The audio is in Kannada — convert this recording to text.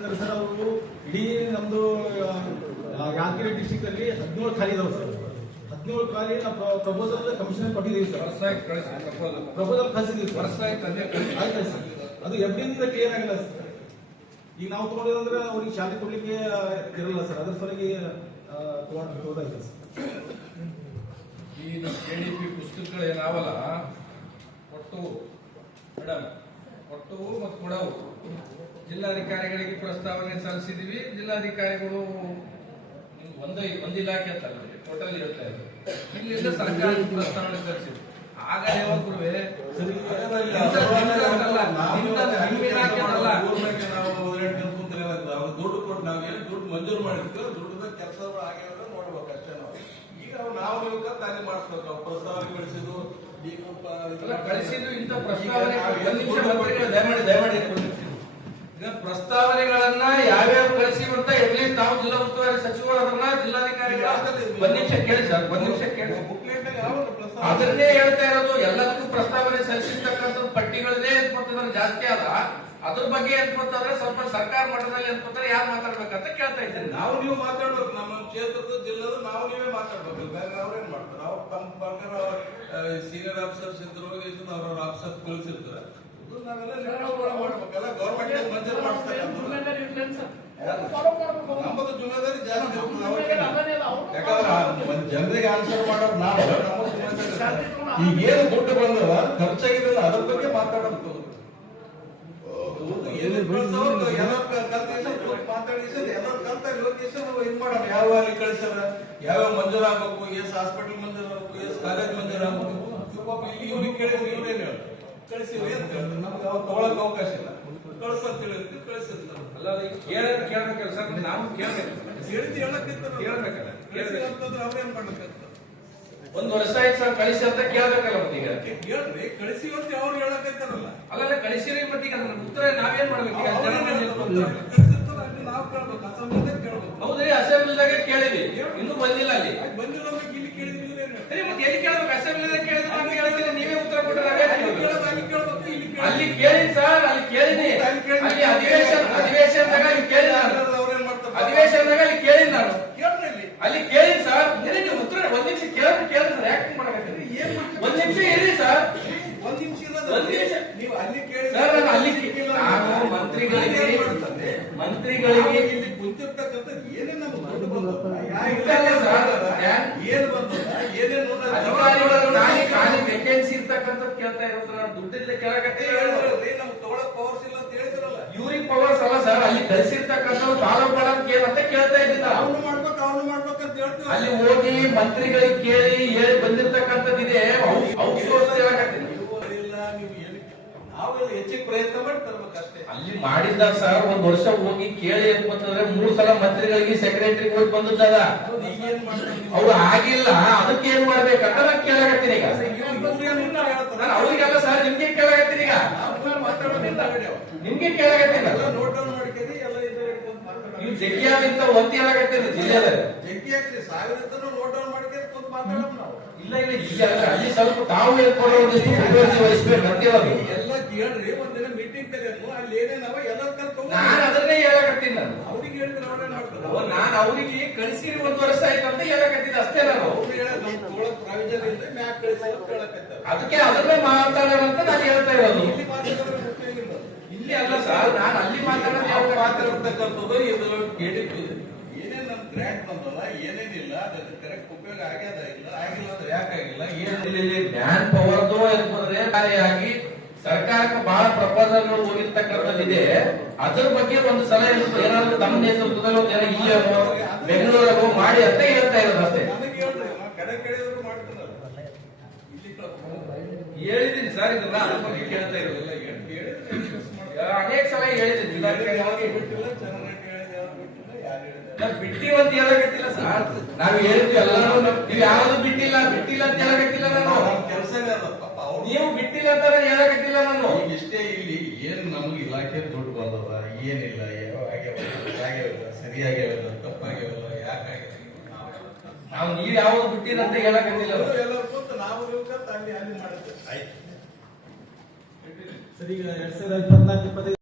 ಮಾಡಿದ್ರೆ ಸರ್ ಅವರು ಇಡೀ ನಮ್ದು ಯಾದಗಿರಿ ಡಿಸ್ಟಿಕ್ ಅಲ್ಲಿ 17 ಖಾಲಿ ಇದಾವೆ ಸರ್. 17 ಖಾಲಿ ನಾವು ಪ್ರಪೋಸಲ್ ಕಮಿಷನ್ ಕೊಟ್ಟಿದ್ದೀವಿ ಸರ್. ಪ್ರಪೋಸಲ್ ಕಳಿಸಿದ್ದೀವಿ ಸರ್. ಆಯ್ತು ಸರ್, ಅದು ಎಫ್ಡಿಯಿಂದ ಕ್ಲಿಯರ್ ಆಗಿಲ್ಲ ಸರ್. ಈಗ ನಾವು ತಗೊಂಡಿದ್ರೆ ಅವ್ರಿಗೆ ಶಾಲೆ ಕೊಡ್ಲಿಕ್ಕೆ ಇರಲ್ಲ ಸರ್, ಅದ್ರ ಸಲುವಾಗಿ ಹೋದಾಯ್ತು ಸರ್. ಈ KDP ಪುಸ್ತಕಗಳು ಏನಾವಲ್ಲ ಕೊಟ್ಟು ಮೇಡಮ್ ಕೊಟ್ಟವು ಮತ್ತು ಕೊಡವು ಜಿಲ್ಲಾಧಿಕಾರಿಗಳಿಗೆ ಪ್ರಸ್ತಾವನೆ ಸಲ್ಲಿಸಿದೀವಿ. ಜಿಲ್ಲಾಧಿಕಾರಿಗಳು ಒಂದು ಇಲಾಖೆ ಅಂತಲ್ಲ, ಟೋಟಲ್ ಹೇಳ್ತಾ ಇದ್ದಾರೆ. ಇಲ್ಲಿಂದ ಸರ್ಕಾರ ಪ್ರಸ್ತಾವನೆ ಸಲ್ಲಿಸಿದ್ವಿ. ಆಗ ಯಾವಾಗ್ಲೂ ದುಡ್ಡು ಕೊಟ್ಟು ನಾವೇನು ದುಡ್ಡು ಮಂಜೂರು ಮಾಡಿರ್ತೀವಿ, ದುಡ್ಡದ ಕೆಲಸಗಳು ಆಗ್ಯಾವ ನೋಡ್ಬೇಕು ಅಷ್ಟೇ. ನಾವು ಈಗ ನಾವು ನೀವು ತಾನೇ ಮಾಡಿಸ್ಬೇಕು. ನಾವು ಪ್ರಸ್ತಾವನೆ ಕಳಿಸಿದ್ದು ಇಂಥ ಪ್ರಸ್ತಾವನೆ ಈಗ ಪ್ರಸ್ತಾವನೆಗಳನ್ನ ಯಾವ್ಯಾವ ಕಳಿಸಿವಿ ಅಂತ ಎಲ್ಲಿ ತಾವು ಜಿಲ್ಲಾ ಉಸ್ತುವಾರಿ ಸಚಿವರು ಅದನ್ನ ಜಿಲ್ಲಾಧಿಕಾರಿಗಳ ಒಂದ್ ನಿಮಿಷ ಕೇಳಿ ಸರ್, ಒಂದ್ ನಿಮಿಷ ಕೇಳಿ. ಅದನ್ನೇ ಹೇಳ್ತಾ ಇರೋದು. ಎಲ್ಲದಕ್ಕೂ ಪ್ರಸ್ತಾವನೆ ಸಲ್ಲಿಸಿರ್ತಕ್ಕಂಥ ಪಟ್ಟಿಗಳನ್ನೇ ಏನ್ಪಂತಂದ್ರೆ ಜಾಸ್ತಿ ಅಲ್ಲ. ಅದ್ರ ಬಗ್ಗೆ ಏನ್ಪಂತಂದ್ರೆ ಸ್ವಲ್ಪ ಸರ್ಕಾರ ಮಟ್ಟದಲ್ಲಿ ಏನ್ಪಂತಾರೆ ಯಾರು ಮಾತಾಡ್ಬೇಕಂತ ಕೇಳ್ತಾ ಇದ್ದೇನೆ. ನಾವು ನೀವು ಮಾತಾಡ್ಬೇಕು. ನಮ್ಮ ಕ್ಷೇತ್ರದ ಜಿಲ್ಲದ ನಾವು ನೀವೇ ಮಾತಾಡ್ಬೇಕು. ಬೇರೆ ಅವ್ರೇನ್ ಮಾಡ್ತಾರೆ? ನಾವು ತಮ್ಮ ಪ್ರಕಾರ ಸೀನಿಯರ್ ಆಫೀಸರ್ಸ್ ಇದ್ರು, ಅವ್ರವ್ರ ಆಫೀಸರ್ ಕಳಿಸಿರ್ತಾರೆ. ನಾವೆಲ್ಲ ಮಾಡ್ಬೇಕಲ್ಲ. ಗೌರ್ಮೆಂಟ್ ಮಂಜೂರು ಮಾಡಿಸ್ತಾರೆ. ನಮ್ಮದು ಜುಮ್ಮೆದಾರಿ ಜಾಸ್ತಿ ಇರ್ತದೆ. ಯಾಕಂದ್ರೆ ಜನರಿಗೆ ಆನ್ಸರ್ ಮಾಡೋರು ನಾವು. ಈಗ ಏನು ದುಡ್ಡು ಬಂದವ ಖರ್ಚಾಗಿದ್ದಲ್ಲ ಅದ್ರ ಬಗ್ಗೆ ಮಾತಾಡಬೇಕು. ಯಾವ ಅಲ್ಲಿ ಕಳಿಸ್ಯಾರ, ಯಾವ್ಯಾವ ಮಂಜೂರು ಆಗ್ಬೇಕು, ಎಸ್ ಹಾಸ್ಪಿಟಲ್ ಮಂಜೂರು ಆಗ್ಬೇಕು, ಎಸ್ ಕಾಲೇಜ್ ಮಂಜೂರು ಆಗ್ಬೇಕು. ಇಲ್ಲಿ ಇವ್ರಿಗೆ ಕೇಳಿದ್ರೆ ಇವ್ರೇನು ಹೇಳಿ ಕಳಿಸಿವಿ ಅಂತ ಹೇಳ್ತಾರೆ. ನಮ್ಗೆ ಅವ್ರು ತಗೊಳಕ್ ಅವಕಾಶ ಇಲ್ಲ. ಕಳ್ಸಂತ ಹೇಳಿರ್ತೀವಿ, ಕಳಿಸಿರ್ತಾರೆ. ಅಲ್ಲ ಕೇಳ್ಬೇಕಲ್ಲ ಸರ್, ನಾವು ಕೇಳ್ಬೇಕು. ಹೇಳಿದ್ದು ಹೇಳಕ್ಕಿಂತ ಕೇಳ್ಬೇಕಲ್ಲ. ಅಂತಂದ್ರೆ ಅವ್ರೇನ್ ಮಾಡ್ಬೇಕಂತ. ಒಂದು ವರ್ಷ ಆಯ್ತು ಸರ್ ಕಳಿಸಿ ಅಂತ ಕೇಳ್ಬೇಕಲ್ಲ. ಮತ್ತೀಗ ಹೇಳ್ರಿ ಕಳಿಸಿವಿ ಅಂತ ಅವ್ರು ಹೇಳಕ್ಕಾಯ್ತಾರಲ್ಲ. ಅಲ್ಲ ಕಳಿಸಿರಿ, ಮತ್ತೀಗ ಅದನ್ನ ಉತ್ತರ ನಾವೇನ್ ಮಾಡ್ಬೇಕು? ನಾವು ಕೇಳ್ಬೇಕು, ಅಸೆಂಬ್ಲಿದಾಗ ಕೇಳ್ಬೇಕು. ಹೌದ್ರಿ, ಅಸೆಂಬ್ಲಿದಾಗ ಕೇಳಿವಿ, ಇನ್ನೂ ಬಂದಿಲ್ಲ. ಅಲ್ಲಿ ಬಂದಿಲ್ಲ, ಇಲ್ಲಿ ಕೇಳಿದ್ವಿ. ಮತ್ತೆ ಎಲ್ಲಿ ಕೇಳ್ಬೇಕು? ಅಸೆಂಬ್ಲಿದಾಗ ಕೇಳಿದ್ರೆ ನಾನು ಕೇಳ್ತೀನಿ, ನೀವೇ ಉತ್ತರ ಕೊಟ್ಟರೆ ಅಲ್ಲಿ ಕೇಳ್ಬೇಕು. ಕೇಳಿನಿ ಸರ್, ಅಲ್ಲಿ ಕೇಳಿನಿ. ಅಲ್ಲಿ ಅಧಿವೇಶನದಾಗ ಅಲ್ಲಿ ಕೇಳಿ ನಾನು. ಅಧಿವೇಶನದಾಗ ಅಲ್ಲಿ ಕೇಳಿನಿ ನಾನು. ಅಲ್ಲಿ ಕೇಳಿನಿ ಸರ್. ನಿನಗೆ ಉತ್ತರ ಒಂದ್ ನಿಮಿಷ ಕೇಳಿದ್ರೆ ಯಾಕೆ ಮಾಡಕತ್ತೀರಿ? ಒಂದ್ ನಿಮಿಷ ಇರಿ ಸರ್, ಒಂದ್ ನಿಮಿಷ ನೀವು ಅಲ್ಲಿ ಕೇಳಿ ಸರ್. ನಾನು ಅಲ್ಲಿ ನಾನು ಮಂತ್ರಿಗಳಿಗೆ ಇಲ್ಲಿ ಕುಂತಿರ್ತಕ್ಕಂಥ ಏನೇನು ನಮ್ಗೆ ದುಡ್ಡು ಬಂದು ಏನ್ ಬಂದು ಏನೇನು ಖಾಲಿ ವೇಕೆನ್ಸಿ ಇರ್ತಕ್ಕಂಥ ಕೇಳ್ತಾ ಇರೋದ್ರ ದುಡ್ಡಿಲ್ಲ ಕೇಳಕತ್ತಿ. ನಮ್ಗೆ ತಗೊಳಕ್ ಪವರ್ಸ್ ಇಲ್ಲ ಅಂತ ಹೇಳಿದ್ರಲ್ಲ. ಇವ್ರಿಗೆ ಪವರ್ಸ್ ಅಲ್ಲ ಸರ್, ಅಲ್ಲಿ ಕಳಿಸಿರ್ತಕ್ಕಂಥ ಫಾಲೋ ಮಾಡಕ್ ಏನಂತ ಕೇಳ್ತಾ ಇದ್ದೀನಿ. ಅವ್ನು ಮಾಡ್ಬೇಕಂತ ಹೇಳ್ತೀವಿ. ಅಲ್ಲಿ ಹೋಗಿ ಮಂತ್ರಿಗಳಿಗೆ ಕೇಳಿ ಹೇಳಿ ಬಂದಿರ್ತಕ್ಕಂಥದ್ದಿದೆ. ಔಟ್ಸೋರ್ಸ್ ಹೇಳಕತ್ತೀನಿ. ನಾವೆಲ್ಲ ಹೆಚ್ಚಿಗೆ ಪ್ರಯತ್ನ ಮಾಡಿ ತರ್ಬೇಕಷ್ಟೇ. ಅಲ್ಲಿ ಮಾಡಿದ್ದ ಸರ್, ಒಂದ್ ವರ್ಷ ಹೋಗಿ ಕೇಳಿ ಅಂತಂದ್ರೆ 3 ಸಲ ಮಂತ್ರಿಗಳಿಗೆ ಸೆಕ್ರೆಟರಿ ಹೋಗಿ ಬಂದದ. ಅವ್ರು ಆಗಿಲ್ಲ, ಅದಕ್ಕೆ ಏನ್ ಮಾಡ್ಬೇಕಂತ ನಾನು ಕೇಳಕತ್ತೀನಿ. ಈಗ ನಾನು ಅವ್ರಿಗೆಲ್ಲ ಸರ್ ನಿಮ್ಗೆ ಕೇಳಕತ್ತೀನಿ. ಈಗ ನಿಮ್ಗೆ ಕೇಳಕತ್ತೀನಿ. ನೋಟ್ ಡೌನ್ ಮಾಡ್ಕೊಂಡು ಎಲ್ಲ ನೀವು ಜಗ್ಗಿಯಾಗಿಂತ ಒಂದ್ ಹೇಳಕತ್ತೀನಿ. ಜಿಲ್ಲೆದಾಗ ಜಗ್ಗಿ ಆಗ್ತದೆ, 1000 ನೋಟ್ ಡೌನ್ ಮಾಡ್ಕೊಂಡು ಕೂತ್ ಮಾತಾಡೋದು ನಾವು. ಇಲ್ಲ ಅಲ್ಲಿ ಸ್ವಲ್ಪ ತಾವು ಹೇಳ್ಕೊಡೋದು ವಹಿಸ್ಬೇಕು ಅಂತೀವಲ್ಲ. ಎಲ್ಲ ಕೇಳ್ರಿ, ಒಂದಿನ ಮೀಟಿಂಗ್ ಕರೆಯೋದು, ಅಲ್ಲಿ ಏನೇನವ ಎಲ್ಲ ಕಲ್ತ್ಕೊಂಡು ನಾನು ಅದನ್ನೇ ಹೇಳಕತ್ತೀನಿ. ನಾನು ಅವ್ರಿಗೆ ಹೇಳಿದ್ರೆ ಅವ್ರೇನ್ ಮಾಡ್ತಾರೆ? ನಾನು ಅವ್ರಿಗೆ ಕಳಿಸಿರಿ 1 ವರ್ಷ ಆಯ್ತು ಅಂತ ಹೇಳಕತ್ತಿದ್ದೆ ಅಷ್ಟೇ. ನಾನು ಪ್ರಾವಿಜನ್ ಇಲ್ಲ, ಮ್ಯಾಕ್ ಕಳಿಸಿ ಹೇಳಕತ್ತಾರೆ. ಅದಕ್ಕೆ ಅದನ್ನೇ ಮಾತಾಡೋಣ ಅಂತ ನಾನು ಹೇಳ್ತಾ ಇರೋದು. ಇಲ್ಲಿ ಮಾತಾಡೋದು ಮುಖ್ಯ. ಇಲ್ಲಿ ಅಲ್ಲ ಸರ್, ನಾನು ಅಲ್ಲಿ ಮಾತಾಡ್ತಕ್ಕಂಥದ್ದು ಇದು KDP. ಏನೇನ್ ನಮ್ ಗ್ರಾಂಟ್ ಬಂದಲ್ಲ, ಏನೇನಿಲ್ಲ, ಅದಕ್ಕೆ ಕರೆಕ್ಟ್ ಉಪಯೋಗ ಆಗ್ಯದ ಇಲ್ಲ, ಆಗಿಲ್ಲ ಅಂದ್ರೆ ಯಾಕಾಗಿಲ್ಲ, ಇಲ್ಲಿ ಮ್ಯಾನ್ ಪವರ್ದು ಅಂತಂದ್ರೆ ಆಗಿ ಸರ್ಕಾರಕ್ಕೆ ಬಹಳ ಪ್ರಪೋಸಲ್ಗಳು ಹೋಗಿರ್ತಕ್ಕಂಥದ್ದಿದೆ. ಅದ್ರ ಬಗ್ಗೆ ಒಂದು ಸಲ ಏನಾದ್ರು ತಮ್ಮ ನೇತೃತ್ವದಲ್ಲಿ ಇಲ್ಲಿ ಬೆಂಗಳೂರಾಗ ಮಾಡಿ ಅಂತ ಹೇಳ್ತಾ ಇರೋದು ಅಷ್ಟೇ. ನನಗೆ ಹೇಳ್ರಿ, ಕಡೆ ಕಡೆಯವರು ಮಾಡ್ತಾರಲ್ಲ, ಇಲ್ಲಿ ಹೇಳಿದ್ದೀನಿ ಸರ್, ಇದನ್ನ ಅದ್ರ ಬಗ್ಗೆ ಕೇಳ್ತಾ ಇರೋದಿಲ್ಲ. ಅನೇಕ ಸಲ ಹೇಳಿದ್ದೀನಿ. ಬಿಟ್ಟಿವ ಅಂತ ಹೇಳಕತ್ತಿಲ್ಲ ಸರ್, ನಾವು ಹೇಳಿದ್ವಿ ಎಲ್ಲರೂ. ನೀವು ಯಾವ್ದು ಬಿಟ್ಟಿಲ್ಲ ಅಂತ ಹೇಳಕತ್ತಿಲ್ಲ. ನಾನು ಕೆಲಸನೇ ನೀವು ಬಿಟ್ಟಿಲ್ಲ ಅಂತ ಹೇಳಕತ್ತಿಲ್ಲ. ನಾನು ಇಷ್ಟೇ ಇಲ್ಲಿ ಏನ್ ನಮ್ಗೆ ಇಲಾಖೆ ದುಡ್ಡು ಬಂದದ, ಏನಿಲ್ಲ, ಆಗ್ಯಾವಿಲ್ಲ, ಸರಿಯಾಗ್ಯಾವಿಲ್ಲ, ತಪ್ಪಾಗ್ಯಾವಿಲ್ಲ, ಯಾಕಾಗ್ಯಾವ ನಾವು ನೀವ್ ಯಾವ್ದು ಬಿಟ್ಟಿಲ್ಲ ಅಂತ ಹೇಳಕತ್ತಿಲ್ಲ. ಎಲ್ಲ ಕೂತು ನಾವು ಅಲ್ಲಿ ಮಾಡಿದ್ವಿ. ಸರ್, ಈಗ 2024-25